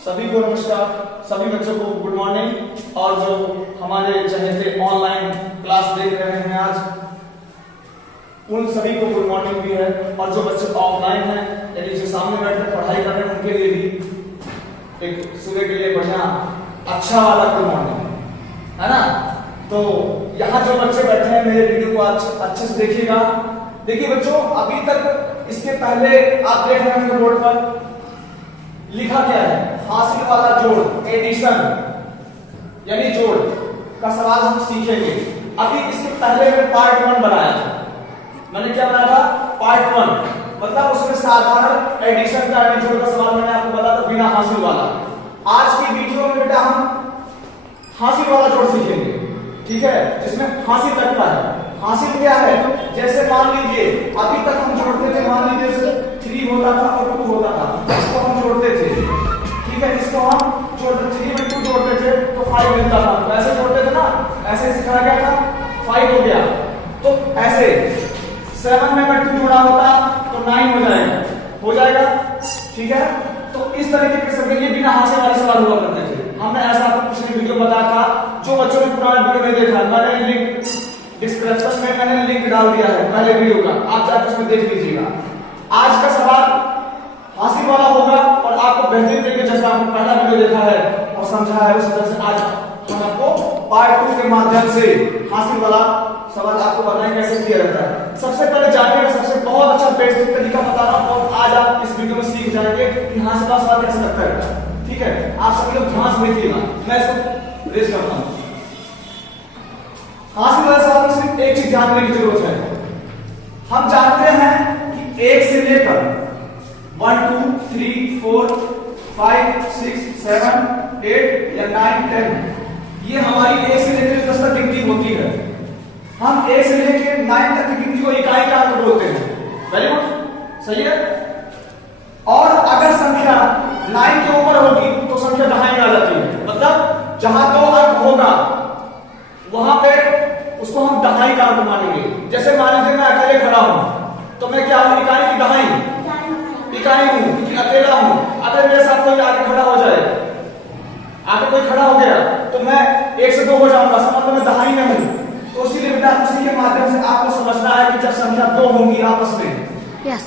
सभी को नमस्कार, सभी बच्चों को गुड मॉर्निंग। और जो हमारे चहेते ऑनलाइन क्लास देख रहे हैं आज, उन सभी को गुड मॉर्निंग भी है। और जो बच्चे ऑफलाइन हैं, यानी जो सामने बैठकर पढ़ाई कर रहे हैं, उनके लिए भी एक सुबह के लिए बढ़िया अच्छा वाला गुड मॉर्निंग, है ना। तो यहाँ जो बच्चे बैठे हैं, मेरे वीडियो को अच्छे से देखिएगा। देखिए बच्चों, अभी तक इसके पहले आप देख रहे हैं बोर्ड पर लिखा क्या है, हासिल वाला जोड़, एडिशन यानी जोड़ का सवाल हम सीखेंगे। अभी इसके पहले मैंने पार्ट 1 बनाया था। मैंने क्या बनाया था? पार्ट 1, मतलब उसमें साधारण एडिशन का यानी जोड़ का सवाल मैंने आपको बताया था, बिना हासिल वाला। आज की वीडियो में बेटा हम हासिल वाला जोड़ सीखेंगे, ठीक है, जिसमें हासिल लगता है। हासिल क्या है? जैसे मान लीजिए अभी तक हम जोड़ते थे, मान लीजिए 3 होता था और 2 होता था, इसको हम जोड़ते थे, ठीक है। इसको हम जोड़ते 3 में 2 जोड़ते थे तो 5 मिलता था। तो ऐसे जोड़ते थे ना, ऐसे सिखाया गया था, 5 हो गया। तो ऐसे 7 में अगर 2 जोड़ा होता तो 9 हो जाएगा, ठीक है। तो इस तरीके के सब ये बिना हासिल वाले सवाल हुआ करते थे। हमने ऐसा आपको पिछली वीडियो बताया था। जो बच्चों ने पुराना वीडियो नहीं देखा, मैंने लिंक डिस्क्रिप्शन में मैंने लिंक डाल दिया है पहले वीडियो का, आप जाकर उसमें देख लीजिएगा। आज का सवाल हासिल वाला होगा और आपको बेहतरीन तरीके जैसे आपने पहला वीडियो देखा है और समझा है, उस तरह से आज हम आपको पार्ट 2 के माध्यम से हासिल वाला सवाल आपको बताएंगे कैसे किया जाता है। सबसे पहले जानने का सबसे बहुत अच्छा बेसिक तरीका बता रहा हूं और आज आप इस वीडियो में सीख जाएंगे कि हासिल वाला सवाल कैसे लगता है, ठीक है। आप सभी लोग ध्यान से देखिएगा, मैं इसको रेस करता हूं। हासिल वाला सवाल में सिर्फ एक चीज ध्यान रखने की जरूरत है। हम जानते हैं कि 1 से लेकर 1 2 3 4 5 6 7 8 या 9 10 ये हमारी 1 से लेकर 10 तक गिनती होती है। हम 1 से लेकर 9 तक की गिनती को इकाई का अंक बोलते हैं। वेरी गुड, सही है। और अगर संख्या 9 के ऊपर होगी तो संख्या दहाई में आ जाती है। मतलब जहां 2 अंक होगा वहां पे उसको हम दहाई का अंक मानेंगे। जैसे मान लीजिए मैं अकेले खड़ा हूं तो मैं क्या हूं? इकाई की दहाई इकाई हूं, क्योंकि अकेला हूं। अगर मेरे साथ कोई आगे खड़ा हो जाए, आगे कोई खड़ा हो गया तो मैं 1 से 2 हो जाऊंगा, समझ में दहाई में हूं। तो इसीलिए बेटा उसी के माध्यम से आपको समझना है कि जब संख्या 2 होंगी आपस में,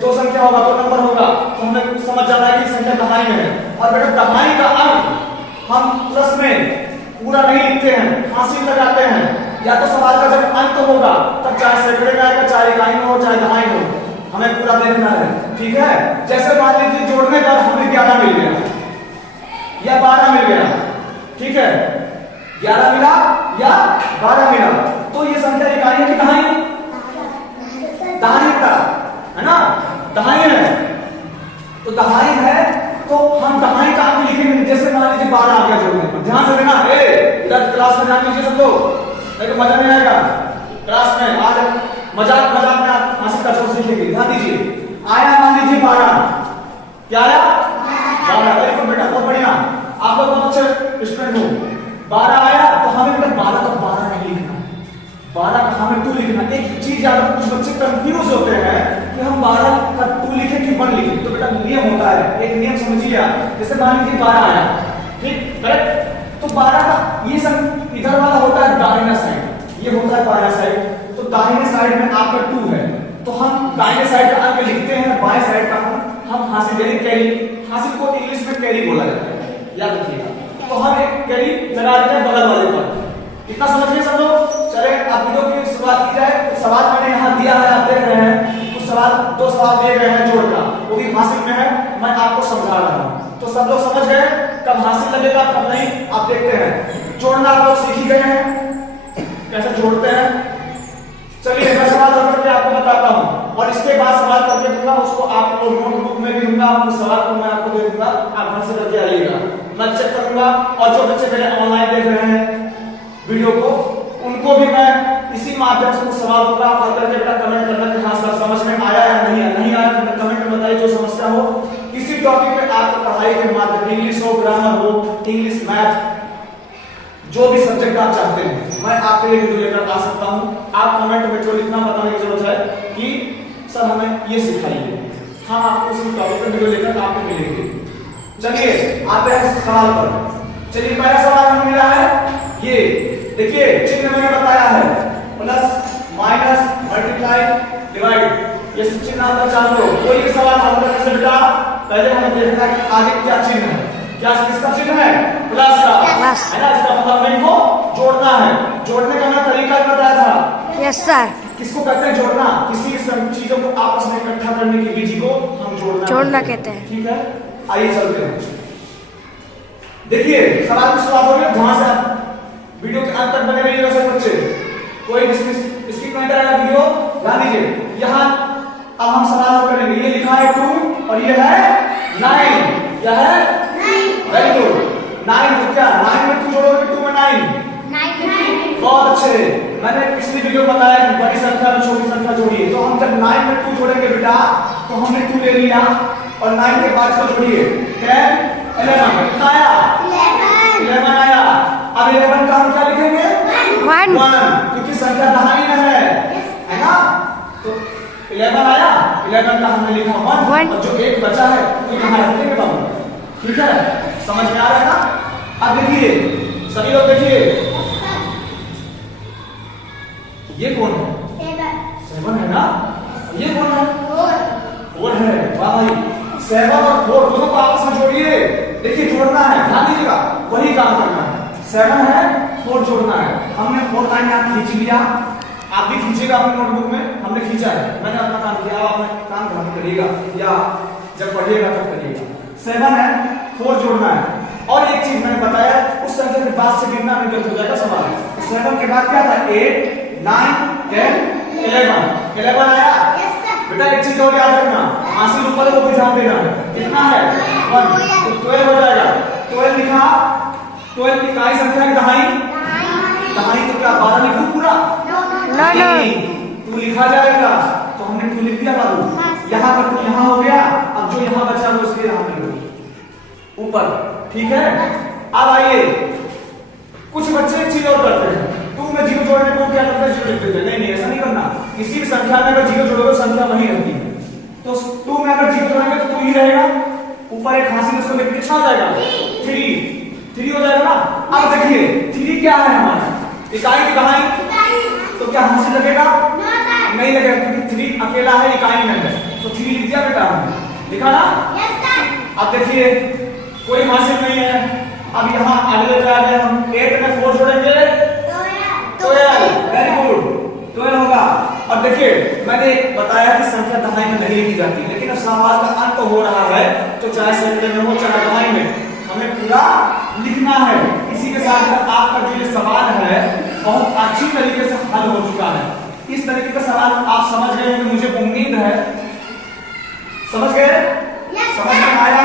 दो संख्या होगा, 2 नंबर होगा, तो हमें समझ जाना है कि संख्या दहाई में है। और बेटा दहाई का अंक हम प्लस में पूरा नहीं लिखते हैं, हासिल लगाते हैं। या तो सवाल का जब अंत होगा तब चाहे सैकड़े में आएगा, चाहे इकाई में हो, चाहे दहाई में हो, हमें पूरा देखना है, ठीक है। जैसे मान लीजिए जोड़ने पर हमें 11 मिल गया या 12 मिल गया, ठीक है, 11 मिला या 12 मिला, तो ये संख्या इकाई है कि दहाई? दहाई का है ना, दहाई है। तो दहाई है तो हम दहाई का अंक लिखेंगे। जैसे मान लीजिए 12 आ गया जोड़ने पर, ध्यान से देना, क्लास में ध्यान दीजिए सब लोग, नहीं तो मजा नहीं आएगा क्लास में। आज मजाक में आप हासिल का जोड़ सीखेंगे, ध्यान दीजिए। आया मान लीजिए 12, क्या आया? 12। वेरी गुड बेटा, बहुत बढ़िया, आप लोग बहुत अच्छे स्टूडेंट हो। 12 आया तो हमें बेटा 12 का 12 नहीं लिखना, 12 का हमें 2 लिखना। एक चीज याद रखो, कुछ बच्चे कंफ्यूज होते हैं कि हम 12 का 2 लिखें कि 1 लिखें। तो बेटा नियम होता है, एक नियम समझिए आप। जैसे मान लीजिए 12 आया, ठीक, करेक्ट। तो 12 का ये सब इधर वाला होता है दाहिना साइड, ये होता है बायां साइड। तो दाहिने साइड में आपका 2 है तो हम दाहिने साइड का अंक लिखते हैं, बाएं साइड का अंक हम हासिल यानी कैरी, हासिल को इंग्लिश में कैरी बोला जाता है, याद रखिएगा। तो हम एक कैरी लगा देते हैं बगल वाले पर। इतना समझिए सब लोग। चले अब वीडियो की शुरुआत की जाए। तो सवाल मैंने यहाँ दिया है, आप देख रहे हैं कुछ सवाल, 2 सवाल दिए गए हैं जोड़ का, वो भी हासिल में है, मैं आपको समझा रहा हूँ। तो सब लोग समझ गए कब हासिल लगेगा कब नहीं, आप देखते हैं। जोड़ना आप लोग सीख ही गए हैं, कैसे जोड़ते हैं। चलिए मैं सवाल करके आपको बताता हूं और इसके बाद सवाल करके दूंगा, उसको आपको नोटबुक में भी दूंगा, उस सवाल को मैं आपको दे दूंगा, आप घर से करके आइएगा, मैं चेक करूंगा। और जो बच्चे मेरे ऑनलाइन देख रहे हैं वीडियो को, उनको भी मैं इसी माध्यम से कुछ सवाल दूंगा, आप हल करके बेटा कमेंट करना कि हाँ सर समझ में आया या नहीं आया, कमेंट में बताइए जो समस्या हो। किसी टॉपिक पे आपको पढ़ाई के माध्यम, इंग्लिश हो, ग्रामर हो, इंग्लिश, मैथ, जो भी सब्जेक्ट आप चाहते हैं, मैं आपके लिए वीडियो लेकर आ सकता हूं। आप कमेंट में जो लिखना बताने की जरूरत है कि सर हमें ये सिखाइए, हम आपको उसी टॉपिक पर वीडियो लेकर आपको मिलेंगे। चलिए आते हैं सवाल पर। चलिए पहला सवाल हमें मिला है ये देखिए, चिन्ह मैंने बताया है प्लस माइनस मल्टीप्लाई डिवाइड, ये सब चिन्ह आता चारों। कोई भी सवाल हल करने से बेटा पहले हमें देखना कि आगे क्या चिन्ह है। क्या किसका चिन्ह है? प्लस का, है ना। इसका मतलब हमें इनको जोड़ना है। जोड़ने का मैं तरीका बताया था। Yes sir. किसको कहते हैं जोड़ना? किसी चीजों को आपस में इकट्ठा करने की विधि को हम जोड़ना कहते हैं। ठीक है, आइए चलते हैं। देखिए सवाल की शुरुआत हो गई, वहां से आप वीडियो के अंत तक बने रहिएगा सब बच्चे, कोई स्किप नहीं करेगा वीडियो। ध्यान दीजिए, यहाँ अब हम सवाल करेंगे। ये लिखा है 2 और ये है 9। क्या है? 9। Very good. 9 तो क्या 9 में 2 जोड़ोगे 2 में 9। बहुत अच्छे। मैंने पिछली वीडियो में बताया कि बड़ी संख्या में छोटी संख्या जोड़िए। तो हम जब 9 में 2 जोड़ेंगे बेटा तो हमने 2 ले लिया और 9 के बाद इसको जोड़िए 10 11 कितना आया? 11 आया। अब 11 का हम क्या लिखेंगे? 1 क्योंकि संख्या दहाई में है ना। तो 11 आया, 11 का हमने लिखा 1 और जो एक बचा है तो यहाँ रखेंगे बाबू। ठीक है, समझ में आ रहा है ना। अब देखिए सभी लोग देखिए, ये कौन है? 7 है ना। ये कौन है? 4 है। वाह भाई, 7 और 4 दोनों को आपस में जोड़िए। देखिए जोड़ना है, ध्यान दीजिएगा, वही काम करना है। 7 है 4 जोड़ना है। हमने 4 लाइन यहाँ खींच लिया, आप भी खींचिएगा अपने नोटबुक में। हमने खींचा है, मैंने अपना काम किया, आप अपना काम ध्यान करिएगा या जब पढ़िएगा तब करिएगा। 7 है 4 जोड़ना है। और एक चीज मैंने बताया, उस संख्या के बाद से गिनना नहीं गलत हो जाएगा सवाल। 7 के बाद क्या था? 8 9 10 11 आया। बेटा एक चीज और याद रखना, हासिल ऊपर को भी ध्यान देना। कितना है? 1 तो 12 हो जाएगा। 12 लिखा, 12 की इकाई संख्या की दहाई तो क्या 12 लिखूं पूरा? नहीं, 2 लिखा जाएगा। तो हमने 2 लिख दिया बाबू। यहाँ पर 2 यहाँ हो गया। अब जो यहाँ बचा वो इसलिए यहाँ पे ऊपर। ठीक है, अब आइए कुछ बच्चे एक चीज और करते हैं, 2 में 0 जोड़ने को क्या करते हैं? 0 लिख देते हैं। नहीं, ऐसा नहीं करना। किसी भी संख्या में अगर 0 जोड़ोगे संख्या वही रहती है। तो 2 में अगर 0 जोड़ेंगे तो 2 ही रहेगा। ऊपर एक हासिल उसको लेकर कितना हो जाएगा? 3 हो जाएगा ना। अब देखिए 3 क्या है हमारा? इकाई की दहाई। तो क्या हासिल लगेगा? नहीं लगेगा, क्योंकि 3 अकेला है, इकाई में है। तो 3 लिख दिया बेटा, लिखा ना। अब देखिए कोई हासिल नहीं है। अब यहाँ अगले पे आ गए हम। 8 में 4 जोड़ेंगे 12। वेरी गुड, 12 होगा। और देखिए मैंने बताया कि संख्या दहाई में नहीं लिखी जाती, लेकिन अब सवाल का अंत हो रहा है तो चाहे सैकड़े में हो चाहे दहाई में हमें पूरा लिखना है। इसी के साथ आपका जो ये सवाल है बहुत अच्छी तरीके से हल हो चुका है। इस तरीके का सवाल आप समझ गए होंगे, मुझे उम्मीद है। समझ गए? समझ में आया?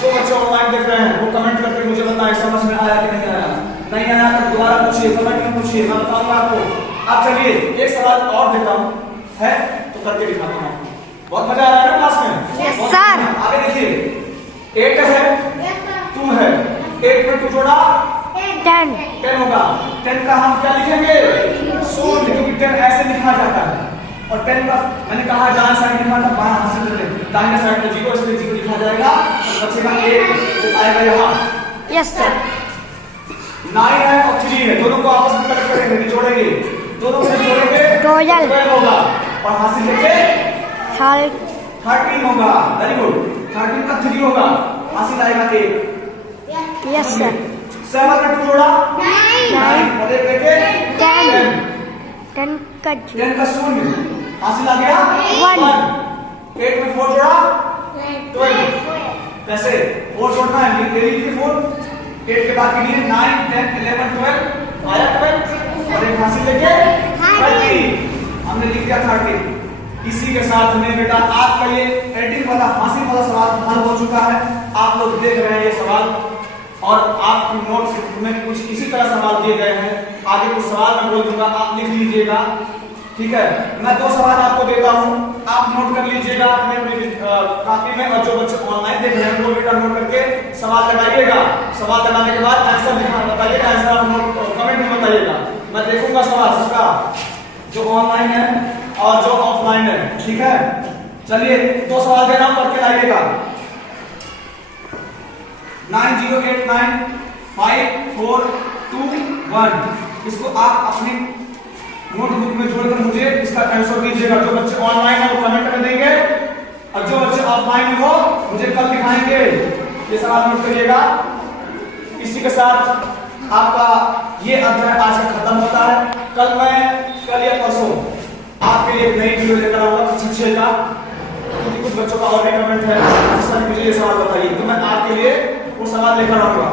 जो बच्चे ऑनलाइन देख रहे हैं वो कमेंट करके मुझे बताएं समझ में आया कि नहीं आया। नहीं आया तो दोबारा पूछिए, कमेंट में पूछिए, मैं बताऊंगा आपको। अब चलिए एक सवाल और देता हूं, है तो करके दिखाता हूं। बहुत मजा आ रहा है ना क्लास में? आगे देखिए 8 है 2 है, 8 में 2 जोड़ा 10 होगा। 10 का हम क्या लिखेंगे? 0, क्योंकि 10 ऐसे लिखा जाता है। और 10 का मैंने कहा दाहिने साइड लिखा था, बाएं हाथ से दाहिने साइड में 0, इसलिए 0 लिखा जाएगा। बचेगा 1 तो आएगा यहाँ। Yes sir. 9 है और 3 है, दोनों को आपस में कनेक्ट करेंगे, जोड़ेंगे। दोनों को जोड़ेंगे 12 होगा और हासिल लेके 13 होगा। वेरी गुड, 13 का 3 होगा, हासिल आएगा 1। Yes sir. 7 में 2 जोड़ा 9 और 1 लेके 10 का 0 हासिल आ गया 1। 8 में 4 जोड़ा 12। कैसे 4 जोड़ना है? ले लीजिए 4। 8 के बाद के लिए 9 10 11 12 आया 12 और एक हासिल लेके 30। हमने लिख दिया 30। इसी के साथ में बेटा आपका ये एडिटिंग वाला हासिल वाला सवाल हल हो चुका है। आप लोग देख रहे हैं ये सवाल और आपकी नोट्स में कुछ इसी तरह सवाल दिए गए हैं। आगे कुछ सवाल मैं बोल दूंगा, आप लिख लीजिएगा। ठीक है, मैं 2 सवाल आपको देता हूं, आप नोट कर लीजिएगा अपने कॉपी में। और जो बच्चे ऑनलाइन देख रहे हैं वो बेटा नोट करके सवाल लगाइएगा। सवाल लगाने के बाद आंसर लिखना बताइएगा, आंसर आप नोट कमेंट में बताइएगा। मैं देखूंगा सवाल सबका, जो ऑनलाइन है और जो ऑफलाइन है। ठीक है, चलिए 2 सवाल दे रहा हूं, करके लाइएगा। 90895421। इसको आप अपने नोटबुक में जोड़कर मुझे इसका आंसर दीजिएगा। जो बच्चे ऑनलाइन है वो कमेंट कर देंगे और जो बच्चे ऑफलाइन है वो मुझे कल दिखाएंगे। ये सवाल नोट करिएगा। इसी के साथ आपका ये अध्याय आज का खत्म होता है। कल या परसों आपके लिए एक नई वीडियो लेकर आऊंगा कक्षा 6 का, क्योंकि कुछ बच्चों का और भी कमेंट है सर मुझे ये सवाल बताइए, तो मैं आपके लिए वो सवाल लेकर आऊंगा।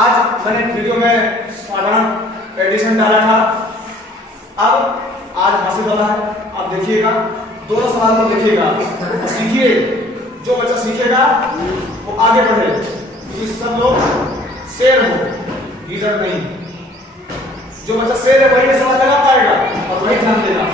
आज मैंने वीडियो में साधारण एडिशन डाला था, अब आज हासिल वाला है। आप देखिएगा, दोनों सवाल को देखिएगा, सीखिए। जो बच्चा सीखेगा वो आगे बढ़े, क्योंकि सब लोग शेर हो, लीडर नहीं। जो बच्चा शेर है वही सवाल लगा पाएगा और वही ध्यान देगा।